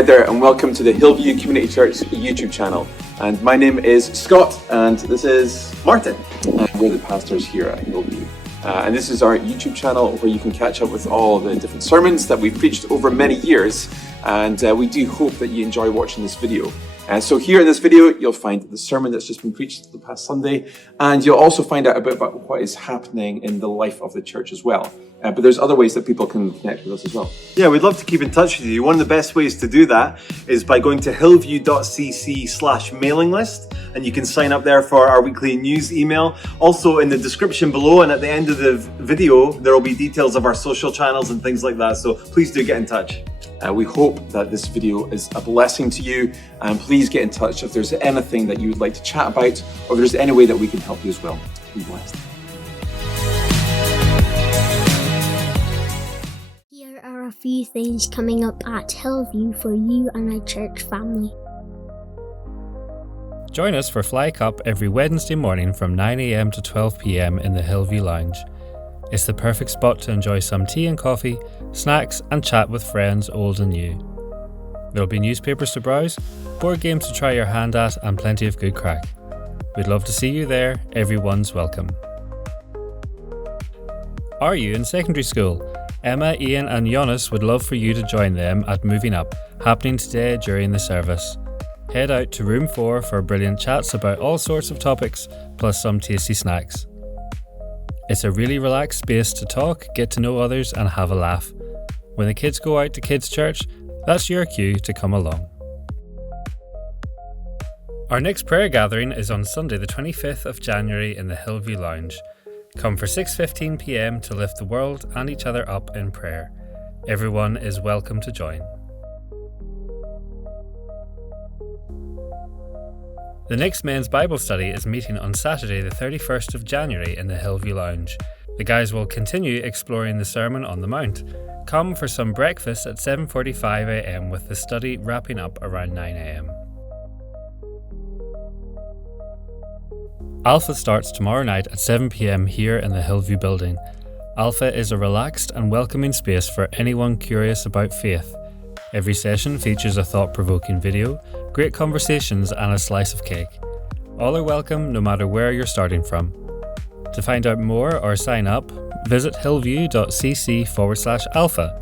Hi there, and welcome to the Hillview Community Church YouTube channel. And my name is Scott, and this is Martin. And we're the pastors here at Hillview. And this is our YouTube channel where you can catch up with all the different sermons that we've preached over many years. And we do hope that you enjoy watching this video. So here in this video, you'll find the sermon that's just been preached the past Sunday, and you'll also find out a bit about what is happening in the life of the church as well. But there's other ways that people can connect with us as well. Yeah, we'd love to keep in touch with you. One of the best ways to do that is by going to hillview.cc/mailing list, and you can sign up there for our weekly news email. Also in the description below and at the end of the video, there will be details of our social channels and things like that. So please do get in touch. We hope that this video is a blessing to you, and please get in touch if there's anything that you would like to chat about, or if there's any way that we can help you as well. Be blessed. Here are a few things coming up at Hillview for you and our church family. Join us for Fly Cup every Wednesday morning from 9 a.m. to 12 p.m. in the Hillview Lounge. It's the perfect spot to enjoy some tea and coffee, snacks, and chat with friends old and new. There'll be newspapers to browse, board games to try your hand at, and plenty of good crack. We'd love to see you there. Everyone's welcome. Are you in secondary school? Emma, Ian, and Jonas would love for you to join them at Moving Up, happening today during the service. Head out to room 4 for brilliant chats about all sorts of topics, plus some tasty snacks. It's a really relaxed space to talk, get to know others, and have a laugh. When the kids go out to kids' church, that's your cue to come along. Our next prayer gathering is on Sunday the 25th of January in the Hillview Lounge. Come for 6:15 p.m. to lift the world and each other up in prayer. Everyone is welcome to join. The next men's Bible study is meeting on Saturday the 31st of January in the Hillview Lounge. The guys will continue exploring the Sermon on the Mount. Come for some breakfast at 7:45 a.m. with the study wrapping up around 9 a.m. Alpha starts tomorrow night at 7 p.m. here in the Hillview building. Alpha is a relaxed and welcoming space for anyone curious about faith. Every session features a thought-provoking video, great conversations, and a slice of cake. All are welcome no matter where you're starting from. To find out more or sign up, visit hillview.cc/alpha.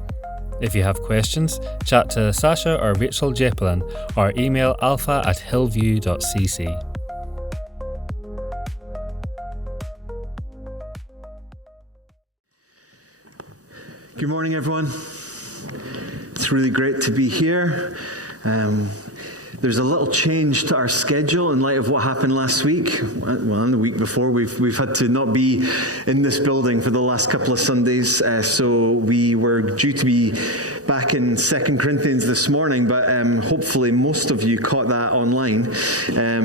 If you have questions, chat to Sasha or Rachel Jeppelin or email alpha@hillview.cc. Good morning, everyone. It's really great to be here. There's a little change to our schedule in light of what happened last week. Well, and the week before, we've had to not be in this building for the last couple of Sundays. So we were due to be back in 2 Corinthians this morning, but hopefully most of you caught that online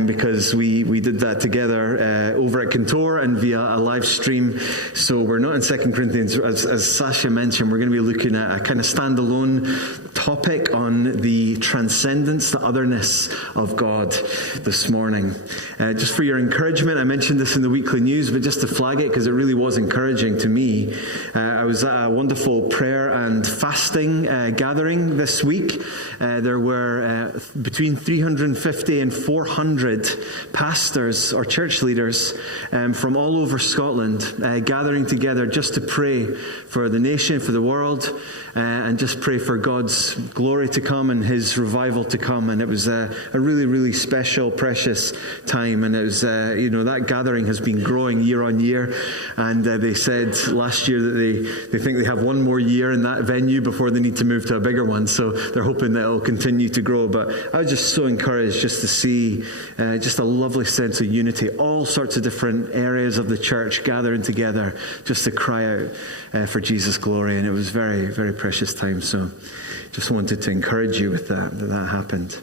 because we did that together over at Cantor and via a live stream. So we're not in 2 Corinthians. As Sasha mentioned, we're going to be looking at a kind of standalone topic on the transcendence, the otherness of God this morning. Just for your encouragement, I mentioned this in the weekly news, but just to flag it because it really was encouraging to me. I was at a wonderful prayer and fasting gathering this week. There were between 350 and 400 pastors or church leaders from all over Scotland gathering together just to pray for the nation, for the world, and just pray for God's glory to come and His revival to come. And it was a really, really special, precious time. And it was, that gathering has been growing year on year. And they said last year that they think they have one more year in that venue before they need to move to a bigger one. So they're hoping that it'll continue to grow. But I was just so encouraged just to see just a lovely sense of unity. All sorts of different areas of the church gathering together just to cry out for Jesus' glory. And it was very, very precious time. So just wanted to encourage you with that happened.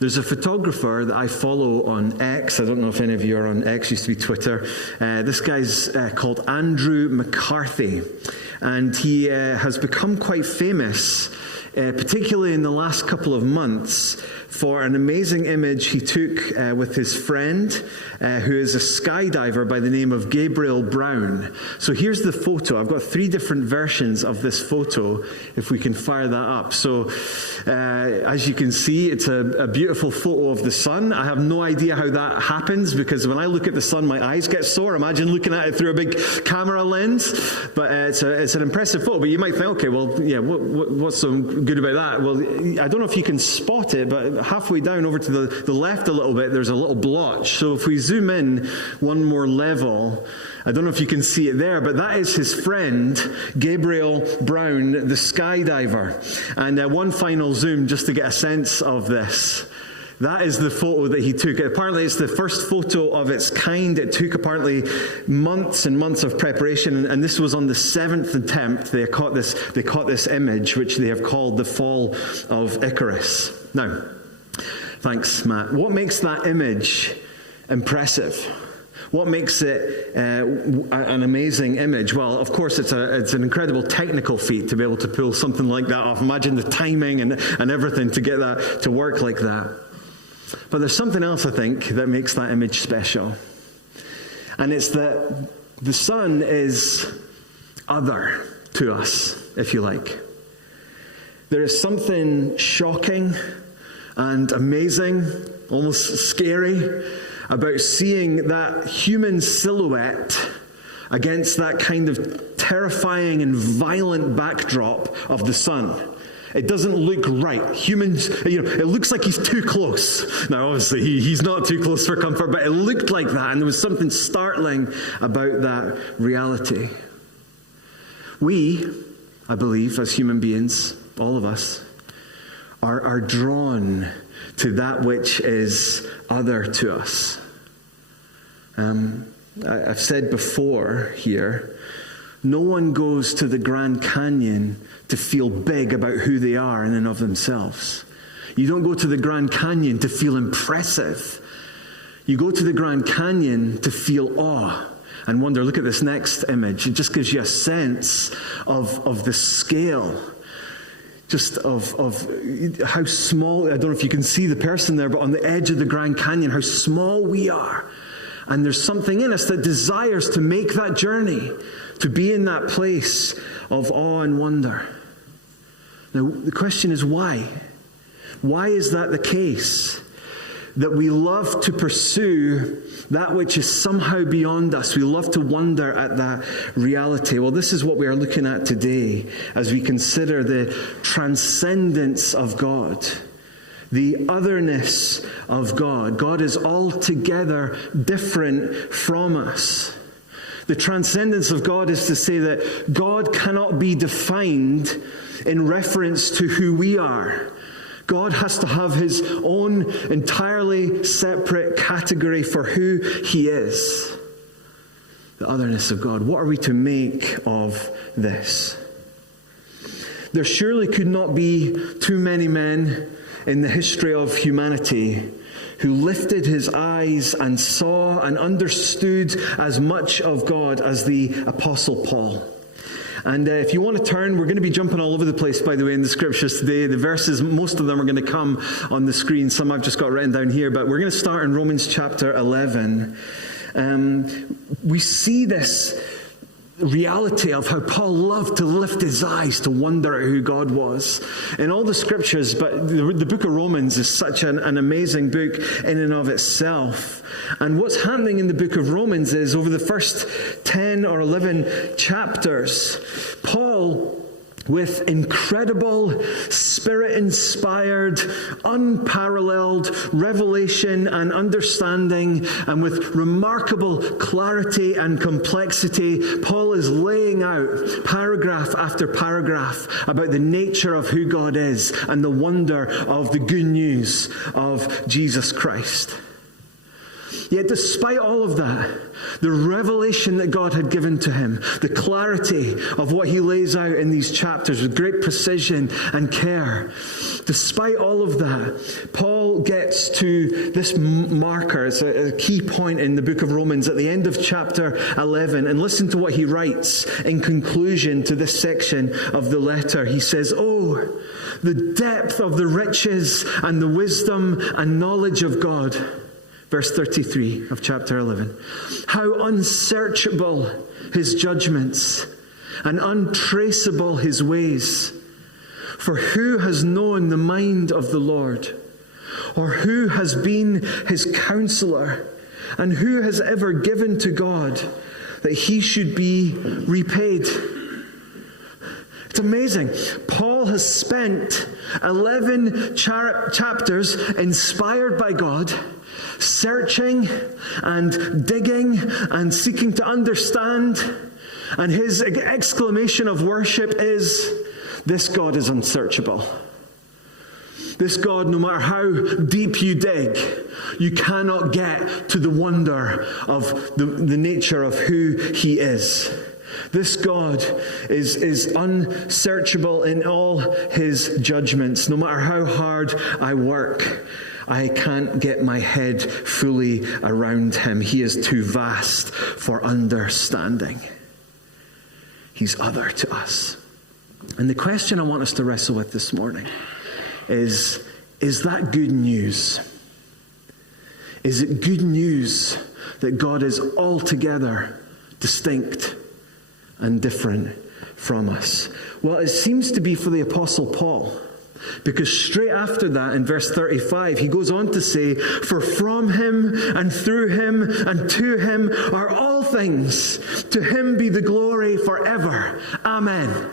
There's a photographer that I follow on X. I don't know if any of you are on X. Used to be Twitter. This guy's called Andrew McCarthy. And he has become quite famous particularly in the last couple of months, for an amazing image he took with his friend, who is a skydiver by the name of Gabriel Brown. So here's the photo. I've got 3 different versions of this photo, if we can fire that up. So as you can see, it's a beautiful photo of the sun. I have no idea how that happens, because when I look at the sun, my eyes get sore. Imagine looking at it through a big camera lens. But it's an impressive photo. But you might think, okay, well, yeah, what's so good about that? Well, I don't know if you can spot it, but halfway down over to the left a little bit, there's a little blotch. So if we zoom in one more level, I don't know if you can see it there, but that is his friend, Gabriel Brown, the skydiver. And one final zoom just to get a sense of this. That is the photo that he took. Apparently, it's the first photo of its kind. It took apparently months and months of preparation, and this was on the 7th attempt. They caught this image, which they have called the Fall of Icarus. Now, thanks, Matt. What makes that image impressive? What makes it an amazing image? Well, of course, it's an incredible technical feat to be able to pull something like that off. Imagine the timing and everything to get that to work like that. But there's something else, I think, that makes that image special. And it's that the sun is other to us, if you like. There is something shocking and amazing, almost scary, about seeing that human silhouette against that kind of terrifying and violent backdrop of the sun. It doesn't look right. Humans, it looks like he's too close. Now, obviously, he's not too close for comfort, but it looked like that, and there was something startling about that reality. We, I believe, as human beings, all of us, are drawn to that which is other to us. I've said before here, no one goes to the Grand Canyon to feel big about who they are in and of themselves. You don't go to the Grand Canyon to feel impressive. You go to the Grand Canyon to feel awe and wonder. Look at this next image. It just gives you a sense of the scale, just of how small. I don't know if you can see the person there, but on the edge of the Grand Canyon, how small we are. And there's something in us that desires to make that journey, to be in that place of awe and wonder. Now, the question is why? Why is that the case? That we love to pursue that which is somehow beyond us. We love to wonder at that reality. Well, this is what we are looking at today as we consider the transcendence of God. The otherness of God. God is altogether different from us. The transcendence of God is to say that God cannot be defined in reference to who we are. God has to have his own entirely separate category for who he is. The otherness of God. What are we to make of this? There surely could not be too many men in the history of humanity who lifted his eyes and saw and understood as much of God as the Apostle Paul. And if you want to turn, we're going to be jumping all over the place, by the way, in the scriptures today. The verses, most of them are going to come on the screen. Some I've just got written down here, but we're going to start in Romans chapter 11. We see this reality of how Paul loved to lift his eyes to wonder at who God was in all the scriptures, but the book of Romans is such an amazing book in and of itself. And what's happening in the book of Romans is over the first 10 or 11 chapters, Paul, with incredible, Spirit-inspired, unparalleled revelation and understanding, and with remarkable clarity and complexity, Paul is laying out paragraph after paragraph about the nature of who God is and the wonder of the good news of Jesus Christ. Yet despite all of that, the revelation that God had given to him, the clarity of what he lays out in these chapters with great precision and care, Despite all of that, Paul gets to this marker. It's a key point in the book of Romans at the end of chapter 11. And listen to what he writes in conclusion to this section of the letter. He says, "Oh, the depth of the riches and the wisdom and knowledge of God." Verse 33 of chapter 11. "How unsearchable his judgments and untraceable his ways. For who has known the mind of the Lord? Or who has been his counselor? And who has ever given to God that he should be repaid?" It's amazing. Paul has spent 11 chapters inspired by God, searching and digging and seeking to understand. And his exclamation of worship is, this God is unsearchable. This God, no matter how deep you dig, you cannot get to the wonder of the nature of who he is. This God is unsearchable in all his judgments. No matter how hard I work, I can't get my head fully around him. He is too vast for understanding. He's other to us. And the question I want us to wrestle with this morning is that good news? Is it good news that God is altogether distinct and different from us? Well, it seems to be for the Apostle Paul. Because straight after that, in verse 35, he goes on to say, "For from him and through him and to him are all things. To him be the glory forever. Amen."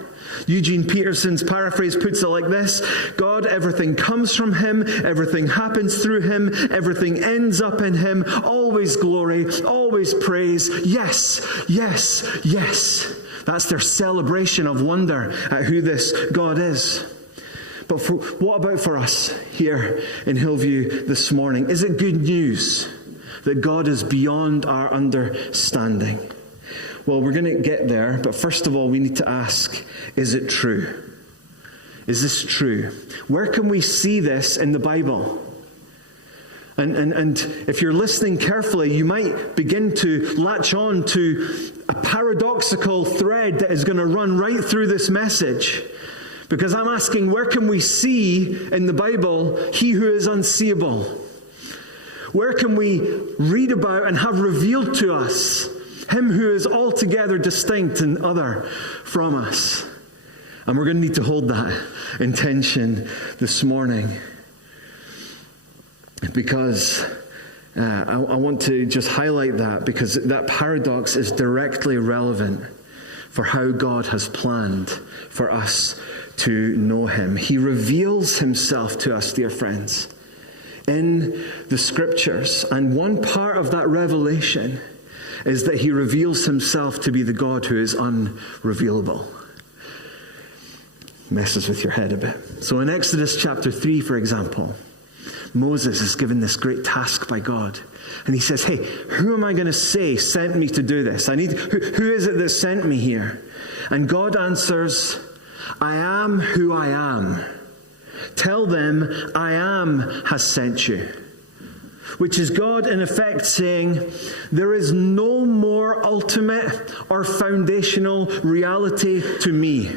Eugene Peterson's paraphrase puts it like this: God, everything comes from him, everything happens through him, everything ends up in him, always glory, always praise. Yes, yes, yes. That's their celebration of wonder at who this God is. But what about for us here in Hillview this morning? Is it good news that God is beyond our understanding? Well, we're going to get there, but first of all, we need to ask, is it true? Is this true? Where can we see this in the Bible? And if you're listening carefully, you might begin to latch on to a paradoxical thread that is going to run right through this message. Because I'm asking, where can we see in the Bible he who is unseeable? Where can we read about and have revealed to us him who is altogether distinct and other from us? And we're going to need to hold that in tension this morning. Because I want to just highlight that, because that paradox is directly relevant for how God has planned for us to know him. He reveals himself to us, dear friends, in the scriptures. And one part of that revelation is that he reveals himself to be the God who is unrevealable. Messes with your head a bit. So in Exodus chapter 3, for example, Moses is given this great task by God. And he says, hey, who am I going to say sent me to do this? Who is it that sent me here? And God answers, I am who I am. Tell them, I am has sent you. Which is God in effect saying, there is no more ultimate or foundational reality to me.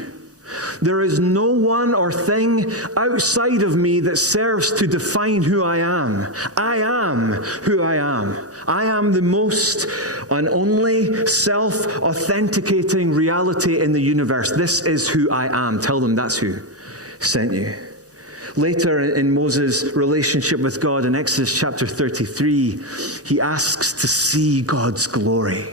There is no one or thing outside of me that serves to define who I am. I am who I am. I am the most and only self-authenticating reality in the universe. This is who I am. Tell them that's who sent you. Later in Moses' relationship with God in Exodus chapter 33, he asks to see God's glory.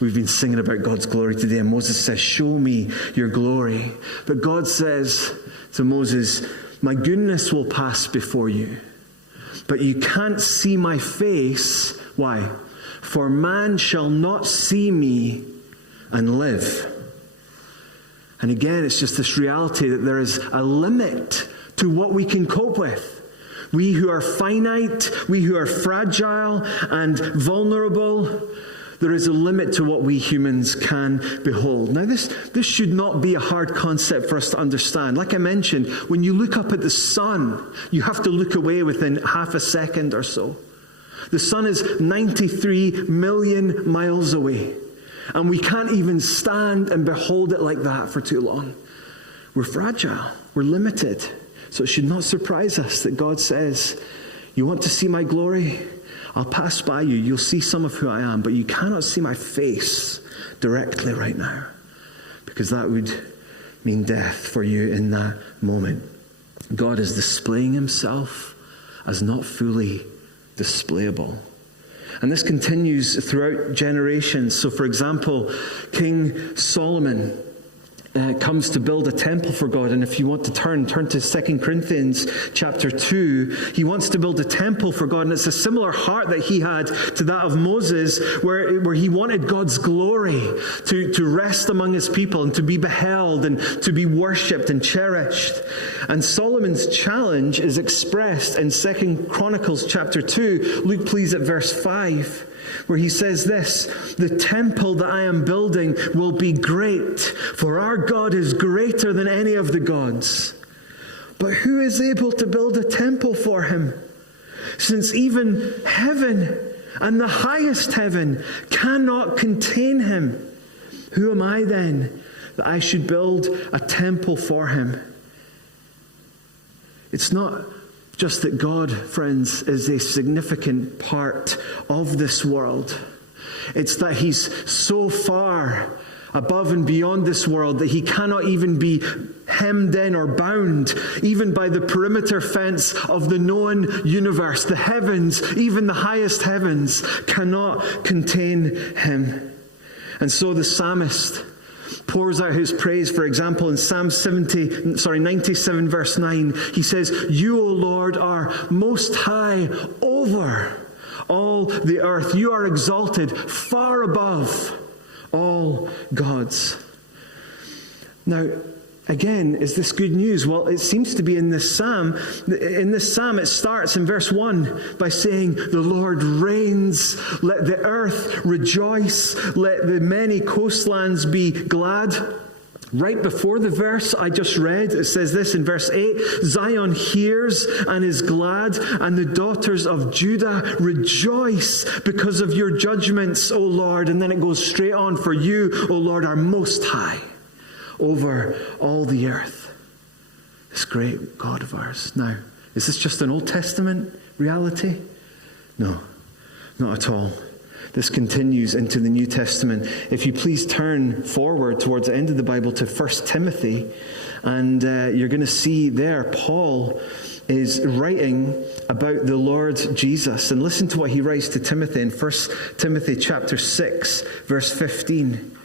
We've been singing about God's glory today, and Moses says, show me your glory. But God says to Moses, my goodness will pass before you, but you can't see my face. Why? For man shall not see me and live. And again, it's just this reality that there is a limit to what we can cope with. We who are finite, we who are fragile and vulnerable, There is a limit to what we humans can behold. Now, this should not be a hard concept for us to understand. Like I mentioned, when you look up at the sun, you have to look away within half a second or so. The sun is 93 million miles away, and we can't even stand and behold it like that for too long. We're fragile. We're limited. So it should not surprise us that God says, you want to see my glory? I'll pass by you. You'll see some of who I am, but you cannot see my face directly right now, because that would mean death for you in that moment. God is displaying himself as not fully displayable. And this continues throughout generations. So, for example, King Solomon comes to build a temple for God. And if you want to turn to 2 Corinthians chapter 2, he wants to build a temple for God. And it's a similar heart that he had to that of Moses, where he wanted God's glory to rest among his people and to be beheld and to be worshipped and cherished. And Solomon's challenge is expressed in 2 Chronicles chapter 2. Look please at verse 5. Where he says this, the temple that I am building will be great, for our God is greater than any of the gods. But who is able to build a temple for him? Since even heaven and the highest heaven cannot contain him. Who am I then that I should build a temple for him? It's not just that God, friends, is a significant part of this world. It's that he's so far above and beyond this world that he cannot even be hemmed in or bound, even by the perimeter fence of the known universe. The heavens, even the highest heavens, cannot contain him. And so the psalmist pours out his praise. For example, in Psalm 97 verse 9, he says, you, O Lord, are most high over all the earth. You are exalted far above all gods. Now, again, is this good news? Well, it seems to be in this psalm. In this psalm, it starts in verse 1 by saying, the Lord reigns, let the earth rejoice, let the many coastlands be glad. Right before the verse I just read, it says this in verse 8, Zion hears and is glad, and the daughters of Judah rejoice because of your judgments, O Lord. And then it goes straight on, for you, O Lord, are most high over all the earth. This great God of ours. Now, is this just an Old Testament reality? No, not at all. This continues into the New Testament. If you please turn forward towards the end of the Bible to 1 Timothy, and you're going to see there Paul is writing about the Lord Jesus. And listen to what he writes to Timothy in 1 Timothy chapter 6, verse 15.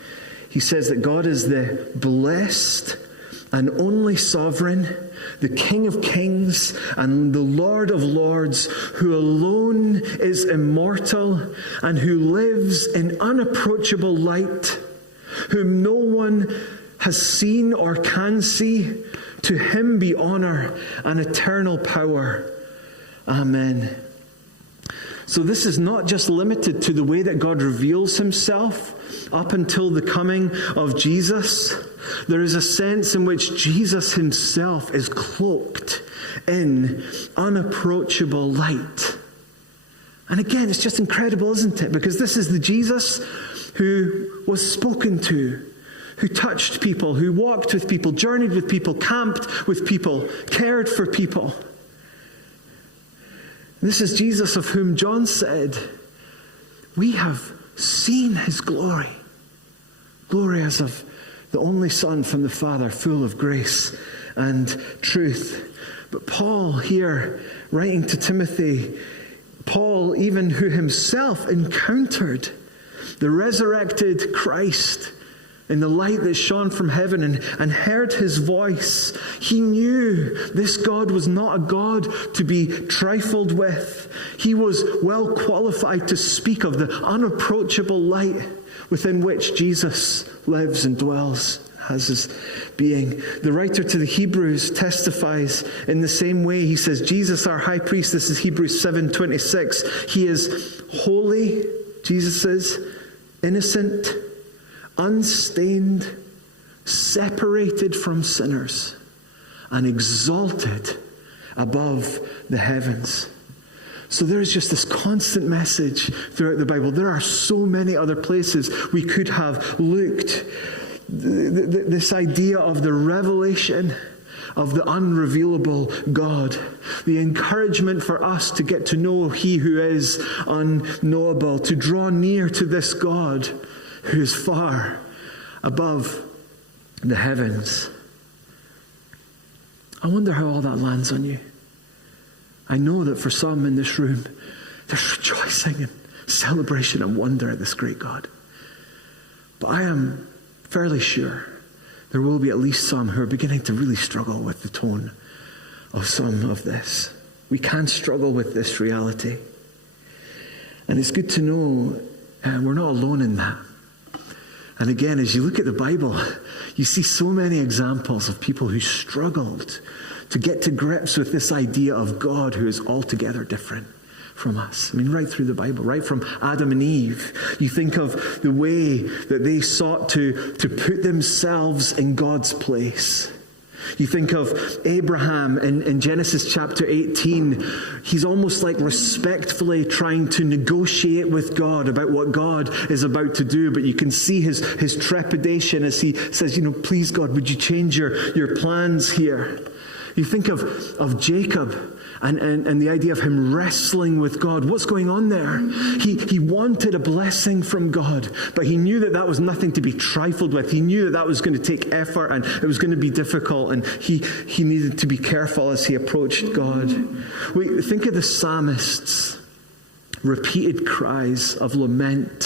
He says that God is the blessed and only sovereign, the King of kings and the Lord of lords, who alone is immortal and who lives in unapproachable light, whom no one has seen or can see. To him be honor and eternal power. Amen. So this is not just limited to the way that God reveals himself up until the coming of Jesus. There is a sense in which Jesus himself is cloaked in unapproachable light. And again, it's just incredible, isn't it? Because this is the Jesus who was spoken to, who touched people, who walked with people, journeyed with people, camped with people, cared for people. This is Jesus of whom John said, we have seen his glory. Glory as of the only Son from the Father, full of grace and truth. But Paul here, writing to Timothy, Paul, even who himself encountered the resurrected Christ in the light that shone from heaven and heard his voice, he knew this God was not a God to be trifled with. He was well qualified to speak of the unapproachable light within which Jesus lives and dwells, has his being. The writer to the Hebrews testifies in the same way. He says, Jesus, our high priest, this is Hebrews 7:26. He is holy, Jesus is, innocent, unstained, separated from sinners, and exalted above the heavens. So there's just this constant message throughout the Bible. There are so many other places we could have looked. This idea of the revelation of the unrevealable God. The encouragement for us to get to know He who is unknowable. To draw near to this God who is far above the heavens. I wonder how all that lands on you. I know that for some in this room, there's rejoicing and celebration and wonder at this great God. But I am fairly sure there will be at least some who are beginning to really struggle with the tone of some of this. We can struggle with this reality. And it's good to know we're not alone in that. And again, as you look at the Bible, you see so many examples of people who struggled to get to grips with this idea of God who is altogether different from us. I mean, right through the Bible, right from Adam and Eve. You think of the way that they sought to put themselves in God's place. You think of Abraham in Genesis chapter 18. He's almost like respectfully trying to negotiate with God about what God is about to do. But you can see his trepidation as he says, please God, would you change your plans here? You think of Jacob and the idea of him wrestling with God. What's going on there? He wanted a blessing from God, but he knew that was nothing to be trifled with. He knew that was going to take effort and it was going to be difficult, and he needed to be careful as he approached God. Think of the psalmist's repeated cries of lament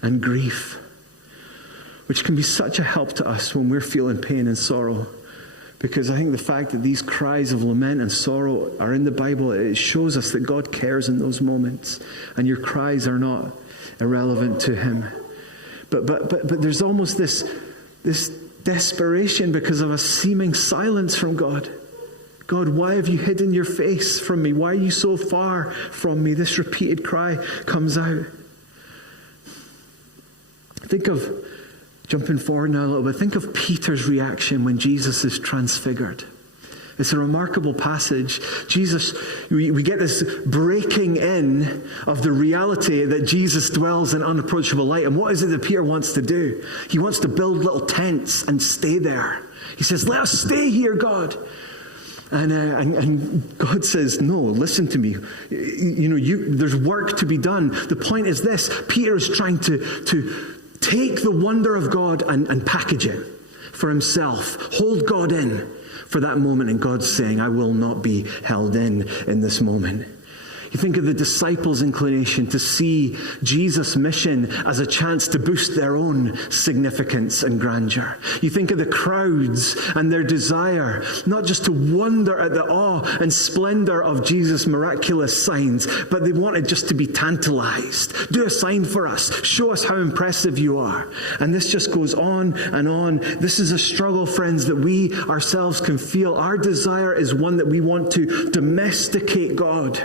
and grief, which can be such a help to us when we're feeling pain and sorrow. Because I think the fact that these cries of lament and sorrow are in the Bible, it shows us that God cares in those moments. And your cries are not irrelevant to Him. But there's almost this desperation because of a seeming silence from God. God, why have you hidden your face from me? Why are you so far from me? This repeated cry comes out. Jumping forward now a little bit, think of Peter's reaction when Jesus is transfigured. It's a remarkable passage. We get this breaking in of the reality that Jesus dwells in unapproachable light. And what is it that Peter wants to do? He wants to build little tents and stay there. He says, let us stay here, God. And God says, no, listen to me. There's work to be done. The point is this: Peter is trying to take the wonder of God and package it for himself. Hold God in for that moment. And God's saying, I will not be held in this moment. You think of the disciples' inclination to see Jesus' mission as a chance to boost their own significance and grandeur. You think of the crowds and their desire not just to wonder at the awe and splendor of Jesus' miraculous signs, but they wanted just to be tantalized. Do a sign for us. Show us how impressive you are. And this just goes on and on. This is a struggle, friends, that we ourselves can feel. Our desire is one that we want to domesticate God.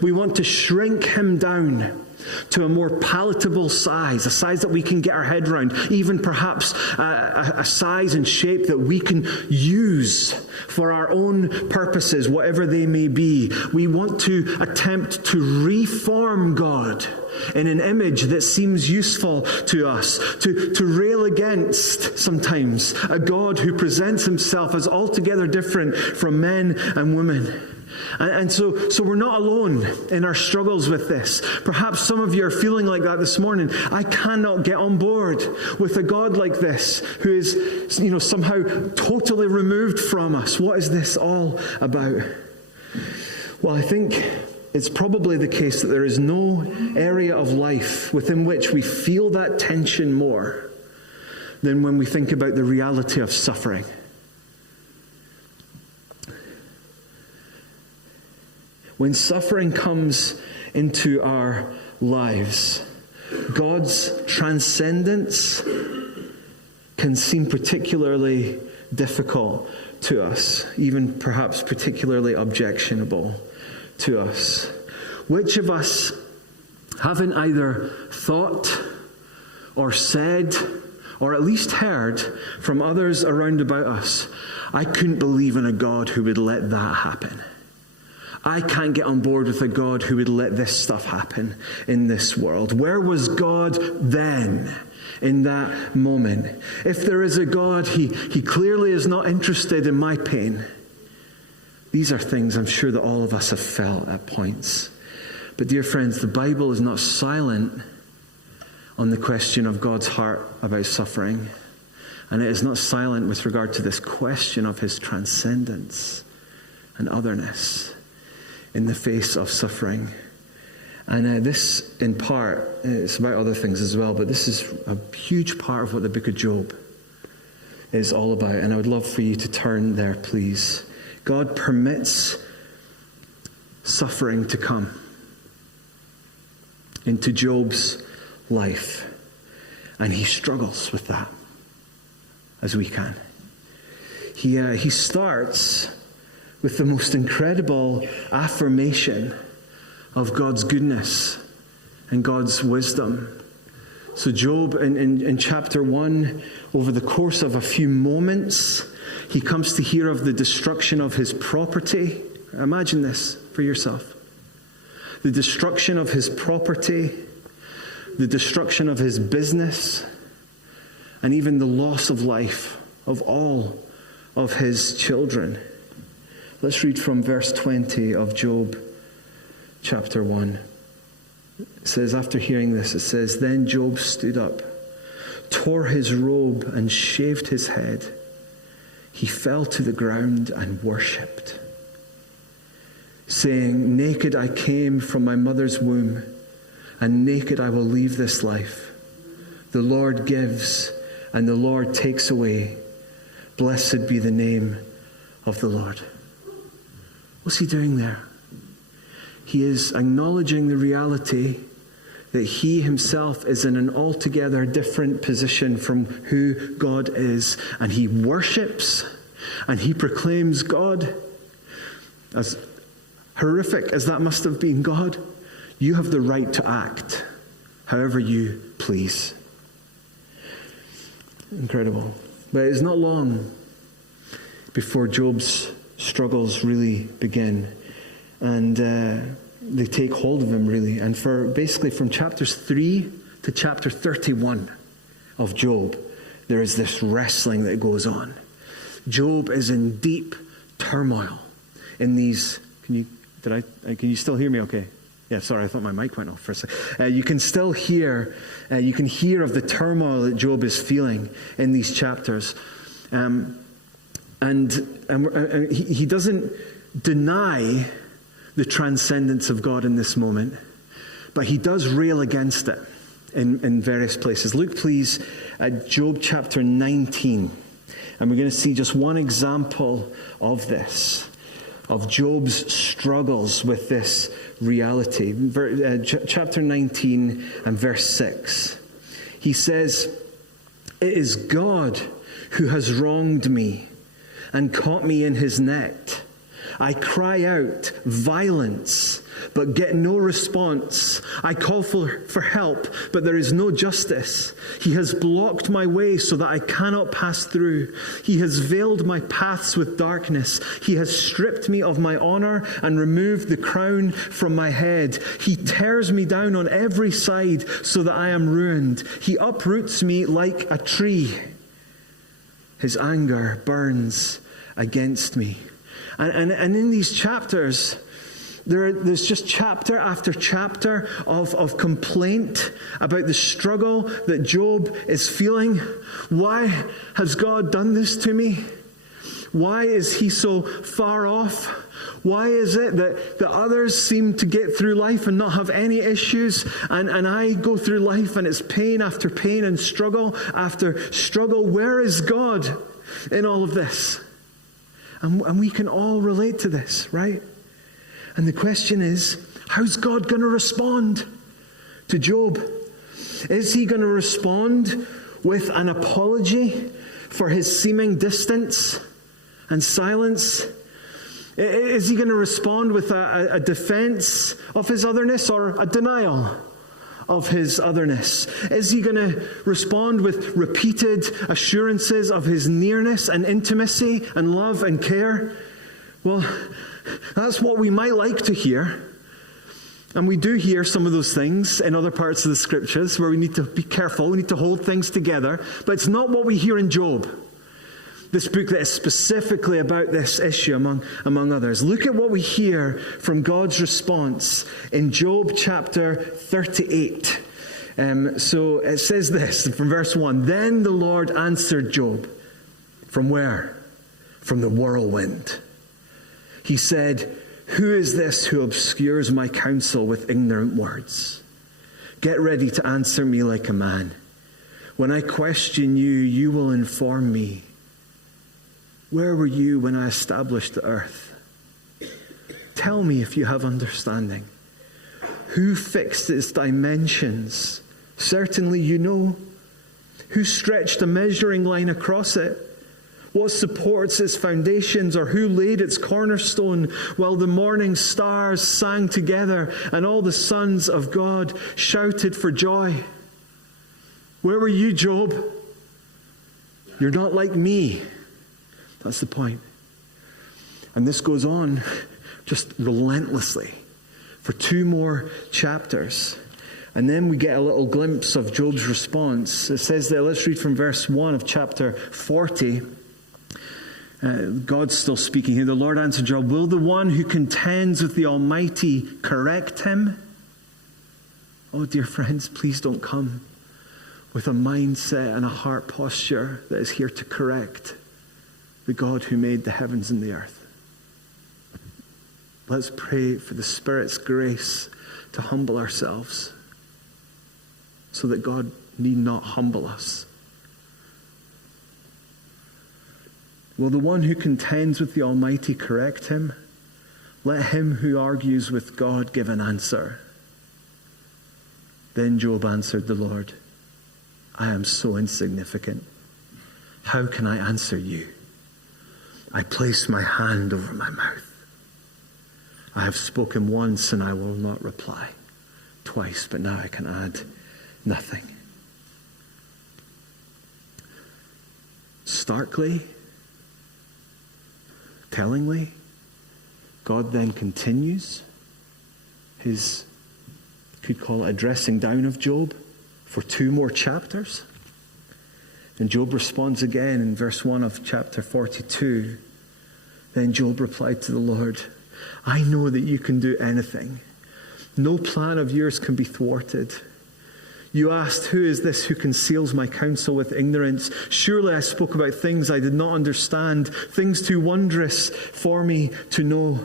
We want to shrink Him down to a more palatable size, a size that we can get our head around, even perhaps a size and shape that we can use for our own purposes, whatever they may be. We want to attempt to reform God in an image that seems useful to us, to rail against sometimes a God who presents Himself as altogether different from men and women. And so we're not alone in our struggles with this. Perhaps some of you are feeling like that this morning. I cannot get on board with a God like this who is, somehow totally removed from us. What is this all about? Well, I think it's probably the case that there is no area of life within which we feel that tension more than when we think about the reality of suffering. When suffering comes into our lives, God's transcendence can seem particularly difficult to us, even perhaps particularly objectionable to us. Which of us haven't either thought or said, or at least heard from others around about us, I couldn't believe in a God who would let that happen. I can't get on board with a God who would let this stuff happen in this world. Where was God then, in that moment? If there is a God, he clearly is not interested in my pain. These are things I'm sure that all of us have felt at points. But dear friends, the Bible is not silent on the question of God's heart about suffering. And it is not silent with regard to this question of his transcendence and otherness in the face of suffering. And this, in part, it's about other things as well, but this is a huge part of what the book of Job is all about. And I would love for you to turn there, please. God permits suffering to come into Job's life. And he struggles with that, as we can. He starts with the most incredible affirmation of God's goodness and God's wisdom. So Job, in chapter 1, over the course of a few moments, he comes to hear of the destruction of his property. Imagine this for yourself. The destruction of his property, the destruction of his business, and even the loss of life of all of his children. Let's read from verse 20 of Job chapter 1. It says, after hearing this, it says, then Job stood up, tore his robe, and shaved his head. He fell to the ground and worshipped, saying, naked I came from my mother's womb, and naked I will leave this life. The Lord gives, and the Lord takes away. Blessed be the name of the Lord. What's he doing there? He is acknowledging the reality that he himself is in an altogether different position from who God is. And he worships and he proclaims God. As horrific as that must have been, God, you have the right to act however you please. Incredible. But it's not long before Job's struggles really begin. And they take hold of him, really. And for basically from chapters 3 to chapter 31 of Job, there is this wrestling that goes on. Job is in deep turmoil in these... Can you still hear me okay? Yeah, sorry, I thought my mic went off for a second. You can still hear, you can hear of the turmoil that Job is feeling in these chapters. And he doesn't deny the transcendence of God in this moment, but he does rail against it in various places. Look, please, at Job chapter 19, and we're going to see just one example of this, of Job's struggles with this reality. Chapter 19 and verse 6. He says, it is God who has wronged me and caught me in his net. I cry out violence, but get no response. I call for help, but there is no justice. He has blocked my way so that I cannot pass through. He has veiled my paths with darkness. He has stripped me of my honor and removed the crown from my head. He tears me down on every side so that I am ruined. He uproots me like a tree. His anger burns against me. And in these chapters, there's just chapter after chapter of complaint about the struggle that Job is feeling. Why has God done this to me? Why is he so far off? Why is it that others seem to get through life and not have any issues, and I go through life and it's pain after pain and struggle after struggle? Where is God in all of this? And we can all relate to this, right? And the question is, how's God going to respond to Job? Is he going to respond with an apology for his seeming distance and silence? Is he going to respond with a defense of his otherness, or a denial of his otherness? Is he going to respond with repeated assurances of his nearness and intimacy and love and care? Well, that's what we might like to hear. And we do hear some of those things in other parts of the scriptures where we need to be careful, we need to hold things together. But it's not what we hear in Job, this book that is specifically about this issue among others. Look at what we hear from God's response in Job chapter 38. So it says this from verse 1. Then the Lord answered Job. From where? From the whirlwind. He said, who is this who obscures my counsel with ignorant words? Get ready to answer me like a man. When I question you, you will inform me. Where were you when I established the earth? Tell me if you have understanding. Who fixed its dimensions? Certainly you know. Who stretched a measuring line across it? What supports its foundations, or who laid its cornerstone while the morning stars sang together and all the sons of God shouted for joy? Where were you, Job? You're not like me. That's the point. And this goes on just relentlessly for 2 more chapters. And then we get a little glimpse of Job's response. It says there, let's read from verse 1 of chapter 40. God's still speaking here. The Lord answered Job, will the one who contends with the Almighty correct him? Oh, dear friends, please don't come with a mindset and a heart posture that is here to correct the God who made the heavens and the earth. Let's pray for the Spirit's grace to humble ourselves so that God need not humble us. Will the one who contends with the Almighty correct him? Let him who argues with God give an answer. Then Job answered the Lord, I am so insignificant. How can I answer you? I place my hand over my mouth. I have spoken once and I will not reply. Twice, but now I can add nothing. Starkly, tellingly, God then continues his, could call it a dressing down of Job for 2 more chapters. And Job responds again in verse 1 of chapter 42. Then Job replied to the Lord, I know that you can do anything. No plan of yours can be thwarted. You asked, who is this who conceals my counsel with ignorance? Surely I spoke about things I did not understand, things too wondrous for me to know.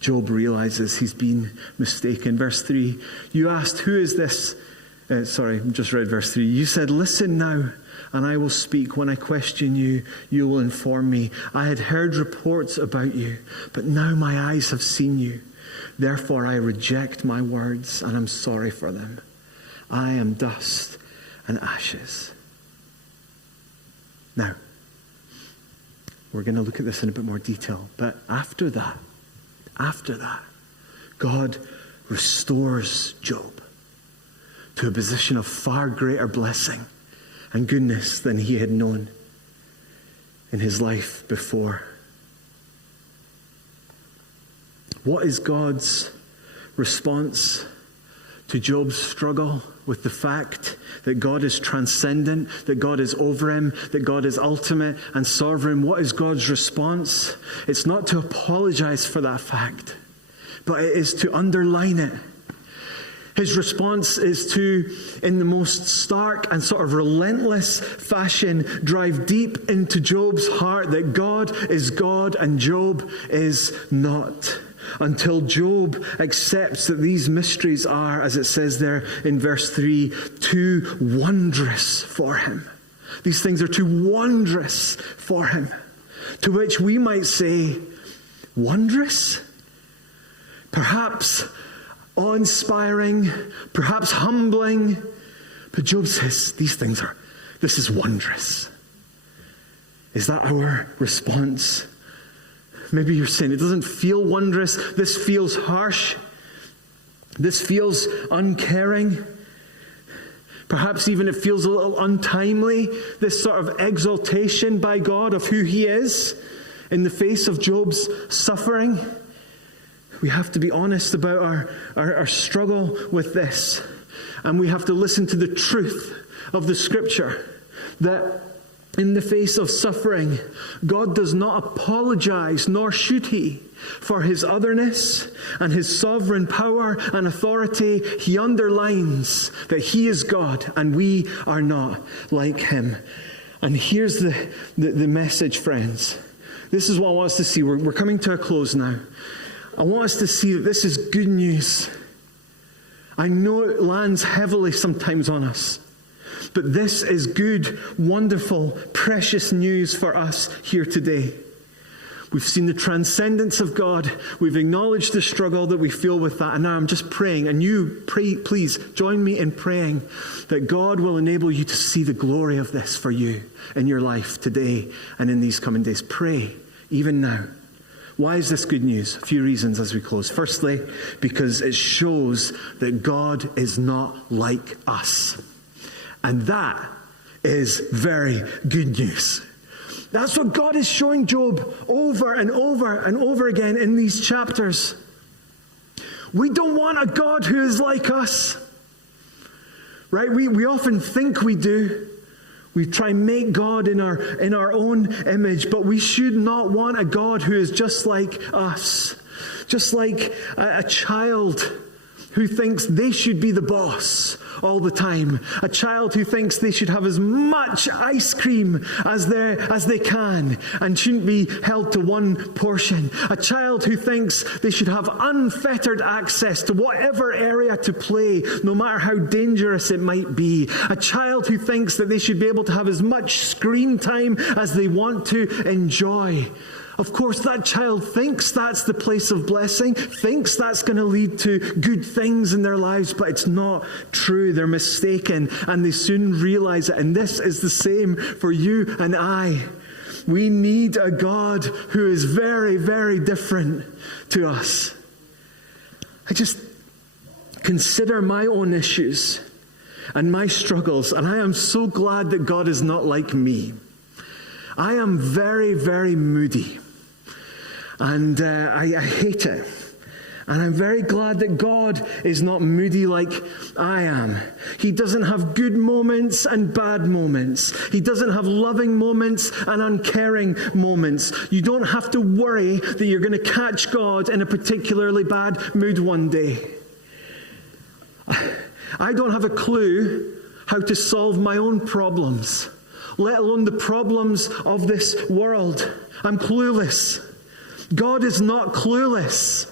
Job realizes he's been mistaken. Verse 3, you asked, who is this? Just read verse 3. You said, listen now, and I will speak. When I question you, you will inform me. I had heard reports about you, but now my eyes have seen you. Therefore I reject my words, and I'm sorry for them. I am dust and ashes. Now, we're going to look at this in a bit more detail. But after that, God restores Job to a position of far greater blessing and goodness than he had known in his life before. What is God's response to Job's struggle with the fact that God is transcendent, that God is over him, that God is ultimate and sovereign? What is God's response? It's not to apologize for that fact, but it is to underline it. His response is to, in the most stark and sort of relentless fashion, drive deep into Job's heart that God is God and Job is not. Until Job accepts that these mysteries are, as it says there in verse 3, too wondrous for him. These things are too wondrous for him. To which we might say, wondrous? Perhaps awe-inspiring, perhaps humbling. But Job says, this is wondrous. Is that our response? Maybe you're saying it doesn't feel wondrous. This feels harsh. this feels uncaring. Perhaps even it feels a little untimely, this sort of exaltation by God of who he is in the face of Job's suffering. We have to be honest about our struggle with this. And we have to listen to the truth of the scripture that in the face of suffering, God does not apologize, nor should he, for his otherness and his sovereign power and authority. He underlines that he is God and we are not like him. And here's the message, friends. This is what I want us to see. We're coming to a close now. I want us to see that this is good news. I know it lands heavily sometimes on us. But this is good, wonderful, precious news for us here today. We've seen the transcendence of God. We've acknowledged the struggle that we feel with that. And now I'm just praying. And you, pray, please join me in praying that God will enable you to see the glory of this for you in your life today and in these coming days. Pray, even now. Why is this good news? A few reasons as we close. Firstly, because it shows that God is not like us. And that is very good news. That's what God is showing Job over and over and over again in these chapters. We don't want a God who is like us. Right? We often think we do. We try and make God in our own image, but we should not want a God who is just like us. Just like a child who thinks they should be the boss all the time. A child who thinks they should have as much ice cream as they can and shouldn't be held to one portion. A child who thinks they should have unfettered access to whatever area to play, no matter how dangerous it might be. A child who thinks that they should be able to have as much screen time as they want to enjoy. Of course, that child thinks that's the place of blessing, thinks that's going to lead to good things in their lives, but it's not true. They're mistaken, and they soon realize it. And this is the same for you and I. We need a God who is very, very different to us. I just consider my own issues and my struggles, and I am so glad that God is not like me. I am very, very moody. And I hate it. And I'm very glad that God is not moody like I am. He doesn't have good moments and bad moments. He doesn't have loving moments and uncaring moments. You don't have to worry that you're going to catch God in a particularly bad mood one day. I don't have a clue how to solve my own problems, let alone the problems of this world. I'm clueless. God is not clueless.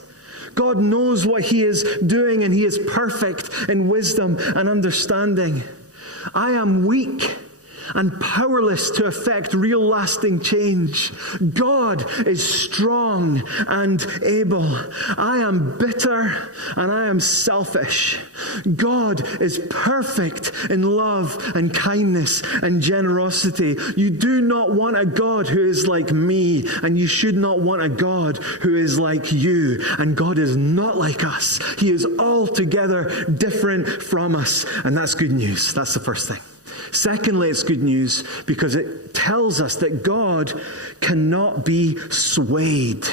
God knows what he is doing, and he is perfect in wisdom and understanding. I am weak and powerless to effect real lasting change. God is strong and able. I am bitter and I am selfish. God is perfect in love and kindness and generosity. You do not want a God who is like me, and you should not want a God who is like you. And God is not like us. He is altogether different from us, and that's good news. That's the first thing. Secondly, it's good news because it tells us that God cannot be swayed.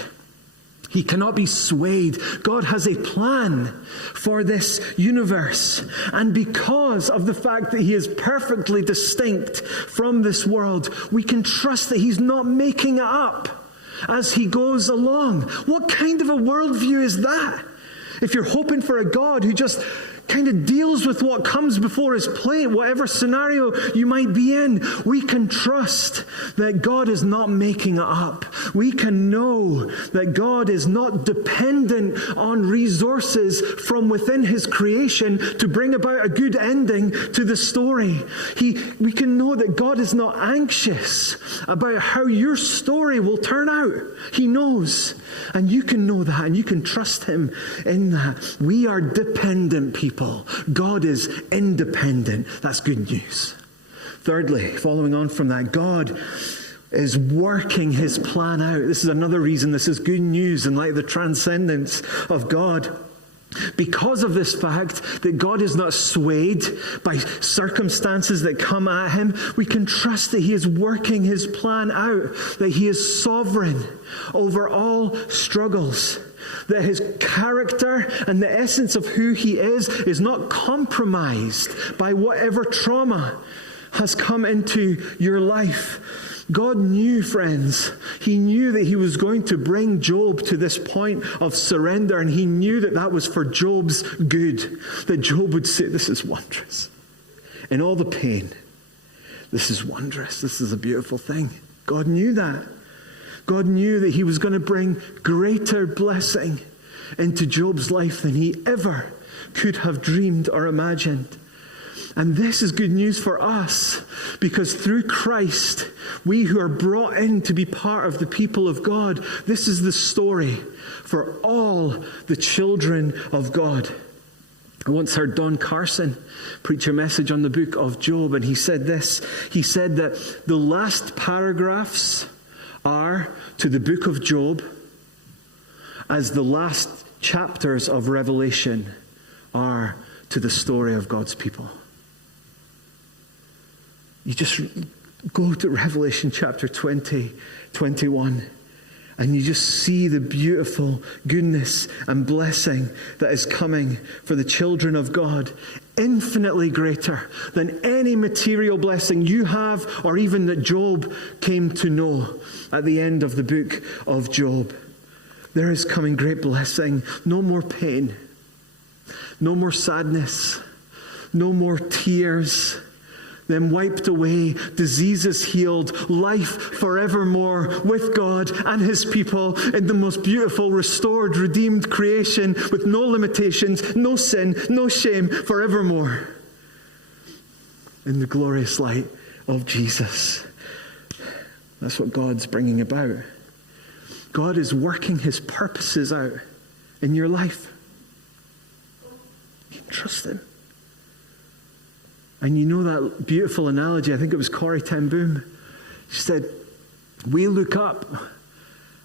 He cannot be swayed. God has a plan for this universe. And because of the fact that he is perfectly distinct from this world, we can trust that he's not making it up as he goes along. What kind of a worldview is that? If you're hoping for a God who just kind of deals with what comes before his plate, whatever scenario you might be in, we can trust that God is not making it up. We can know that God is not dependent on resources from within his creation to bring about a good ending to the story. We can know that God is not anxious about how your story will turn out. He knows. And you can know that, and you can trust him in that. We are dependent people. God is independent. That's good news. Thirdly, following on from that, God is working his plan out. This is another reason this is good news in light of the transcendence of God. Because of this fact that God is not swayed by circumstances that come at him, we can trust that he is working his plan out, that he is sovereign over all struggles, that his character and the essence of who he is not compromised by whatever trauma has come into your life. God knew, friends, he knew that he was going to bring Job to this point of surrender, and he knew that that was for Job's good, that Job would say, this is wondrous. In all the pain, this is wondrous. This is a beautiful thing. God knew that. God knew that he was going to bring greater blessing into Job's life than he ever could have dreamed or imagined. And this is good news for us, because through Christ, we who are brought in to be part of the people of God, this is the story for all the children of God. I once heard Don Carson preach a message on the book of Job, and he said this. He said that the last paragraphs are to the book of Job as the last chapters of Revelation are to the story of God's people. You just go to Revelation chapter 20, 21, and you just see the beautiful goodness and blessing that is coming for the children of God, infinitely greater than any material blessing you have or even that Job came to know at the end of the book of Job. There is coming great blessing, no more pain, no more sadness, no more tears, them wiped away, diseases healed, life forevermore with God and his people in the most beautiful, restored, redeemed creation with no limitations, no sin, no shame, forevermore. In the glorious light of Jesus. That's what God's bringing about. God is working his purposes out in your life. You can trust him. And you know that beautiful analogy, I think it was Corrie ten Boom. She said, we look up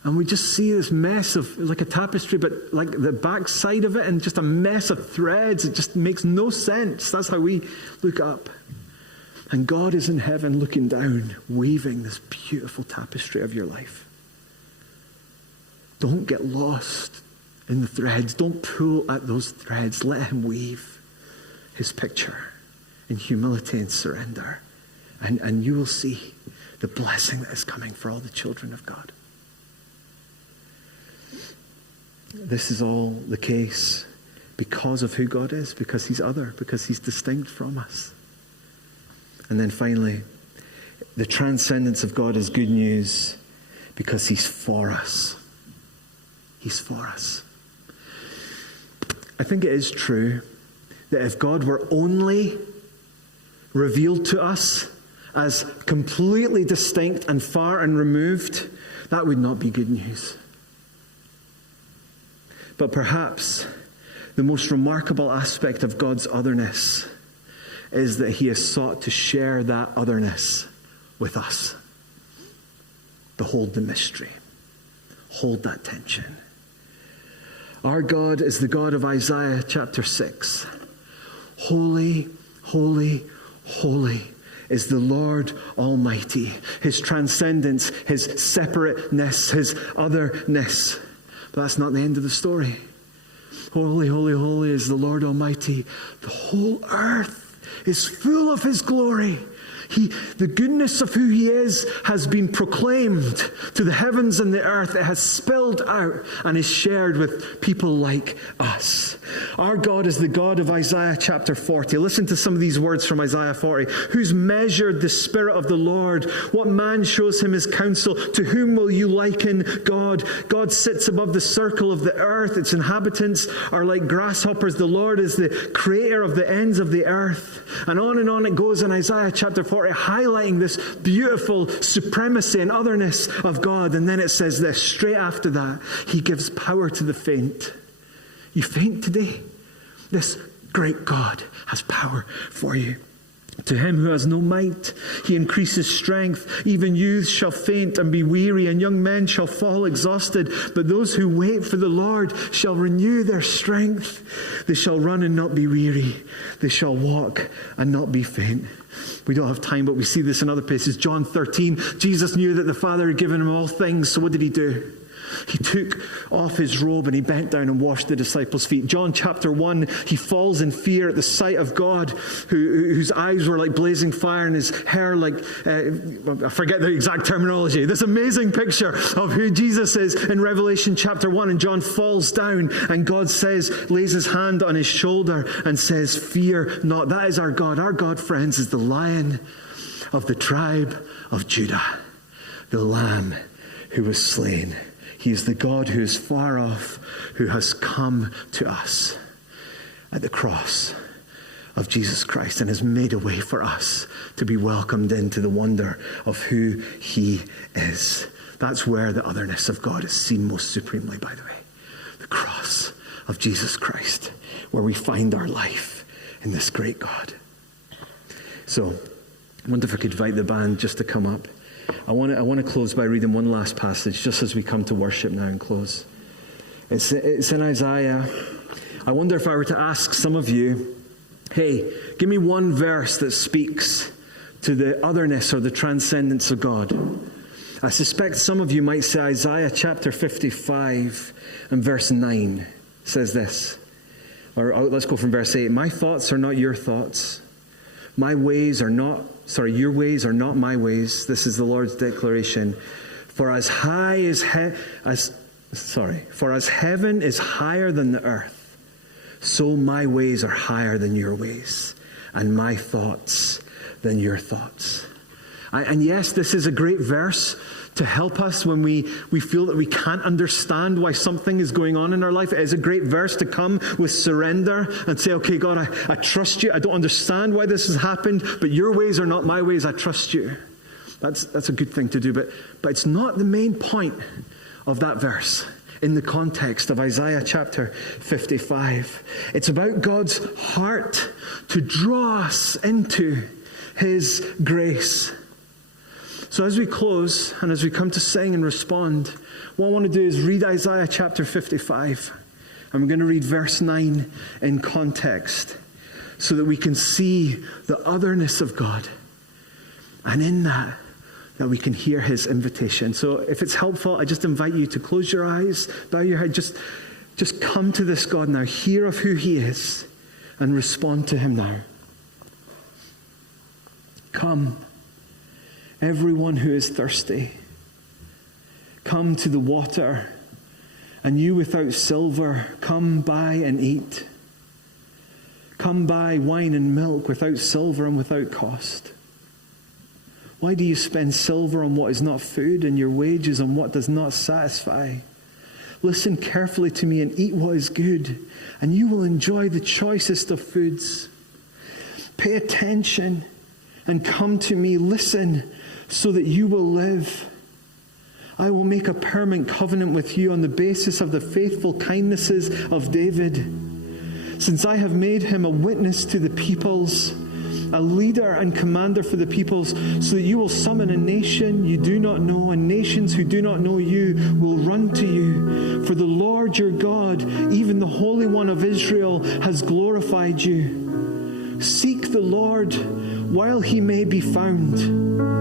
and we just see this mess of, like a tapestry, but like the back side of it and just a mess of threads. It just makes no sense. That's how we look up. And God is in heaven looking down, weaving this beautiful tapestry of your life. Don't get lost in the threads. Don't pull at those threads. Let him weave his picture in humility and surrender. And you will see the blessing that is coming for all the children of God. This is all the case because of who God is, because he's other, because he's distinct from us. And then finally, the transcendence of God is good news because he's for us. He's for us. I think it is true that if God were only revealed to us as completely distinct and far and removed, that would not be good news. But perhaps the most remarkable aspect of God's otherness is that he has sought to share that otherness with us. To hold the mystery. Hold that tension. Our God is the God of Isaiah chapter 6. Holy, holy, holy is the Lord Almighty. His transcendence, his separateness, his otherness. But that's not the end of the story. Holy, holy, holy is the Lord Almighty. The whole earth is full of his glory. The goodness of who he is has been proclaimed to the heavens and the earth. It has spilled out and is shared with people like us. Our God is the God of Isaiah chapter 40. Listen to some of these words from Isaiah 40. Who's measured the Spirit of the Lord? What man shows him his counsel? To whom will you liken God? God sits above the circle of the earth. Its inhabitants are like grasshoppers. The Lord is the creator of the ends of the earth. And on it goes in Isaiah chapter 40, highlighting this beautiful supremacy and otherness of God. And then it says this, straight after that, he gives power to the faint. You faint today? This great God has power for you. To him who has no might, he increases strength. Even youths shall faint and be weary, and young men shall fall exhausted. But those who wait for the Lord shall renew their strength. They shall run and not be weary. They shall walk and not be faint. We don't have time, but we see this in other places. John 13, Jesus knew that the Father had given him all things, so what did he do? He took off his robe and he bent down and washed the disciples' feet. John chapter 1, he falls in fear at the sight of God, whose eyes were like blazing fire and his hair like, I forget the exact terminology. This amazing picture of who Jesus is in Revelation chapter 1. And John falls down and God lays his hand on his shoulder and says, fear not. That is our God. Our God, friends, is the Lion of the tribe of Judah, the Lamb who was slain. He is the God who is far off, who has come to us at the cross of Jesus Christ and has made a way for us to be welcomed into the wonder of who he is. That's where the otherness of God is seen most supremely, by the way. The cross of Jesus Christ, where we find our life in this great God. So, I wonder if I could invite the band just to come up. I want to close by reading one last passage just as we come to worship now and close. It's in Isaiah. I wonder if I were to ask some of you, hey, give me one verse that speaks to the otherness or the transcendence of God. I suspect some of you might say Isaiah chapter 55 and verse 9 says this. Or let's go from verse 8. My thoughts are not your thoughts. Your ways are not my ways. This is the Lord's declaration. For as heaven is higher than the earth, so my ways are higher than your ways, and my thoughts than your thoughts. And yes, this is a great verse to help us when we feel that we can't understand why something is going on in our life. It is a great verse to come with surrender and say, okay, God, I trust you. I don't understand why this has happened, but your ways are not my ways. I trust you. That's a good thing to do, but it's not the main point of that verse in the context of Isaiah chapter 55. It's about God's heart to draw us into his grace. So as we close and as we come to sing and respond, what I want to do is read Isaiah chapter 55. And we're going to read verse 9 in context so that we can see the otherness of God. And in that we can hear his invitation. So if it's helpful, I just invite you to close your eyes, bow your head, just come to this God now. Hear of who he is and respond to him now. Come. Everyone who is thirsty, come to the water, and you without silver, come buy and eat. Come buy wine and milk without silver and without cost. Why do you spend silver on what is not food and your wages on what does not satisfy? Listen carefully to me and eat what is good, and you will enjoy the choicest of foods. Pay attention and come to me. Listen, so that you will live. I will make a permanent covenant with you on the basis of the faithful kindnesses of David. Since I have made him a witness to the peoples, a leader and commander for the peoples, so that you will summon a nation you do not know, and nations who do not know you will run to you. For the Lord your God, even the Holy One of Israel, has glorified you. Seek the Lord while he may be found.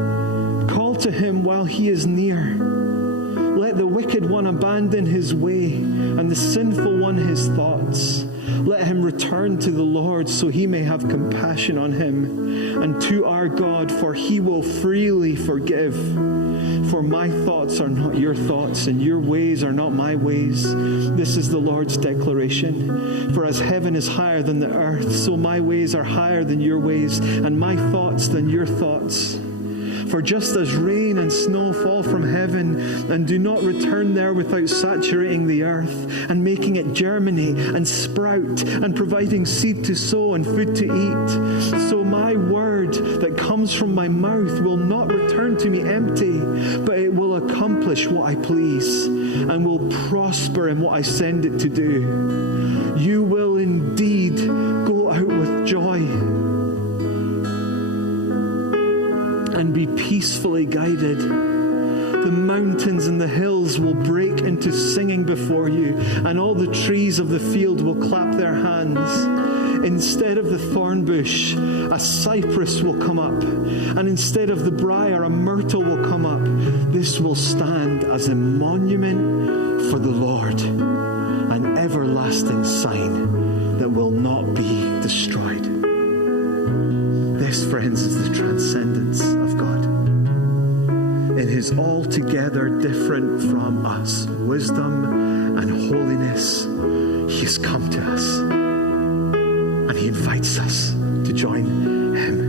Call to him while he is near. Let the wicked one abandon his way, and the sinful one his thoughts. Let him return to the Lord, so he may have compassion on him, and to our God, for he will freely forgive. For my thoughts are not your thoughts, and your ways are not my ways. This is the Lord's declaration. For as heaven is higher than the earth, so my ways are higher than your ways, and my thoughts than your thoughts. For just as rain and snow fall from heaven and do not return there without saturating the earth and making it germinate and sprout and providing seed to sow and food to eat, so my word that comes from my mouth will not return to me empty, but it will accomplish what I please and will prosper in what I send it to do. You will indeed go out with joy. gracefully guided. The mountains and the hills will break into singing before you, and all the trees of the field will clap their hands. Instead of the thorn bush, a cypress will come up, and instead of the briar, a myrtle will come up. This will stand as a monument for the Lord, an everlasting sign that will not be destroyed. This, friends, is the transcendence of God. In His altogether different from us wisdom and holiness, He has come to us, and He invites us to join Him.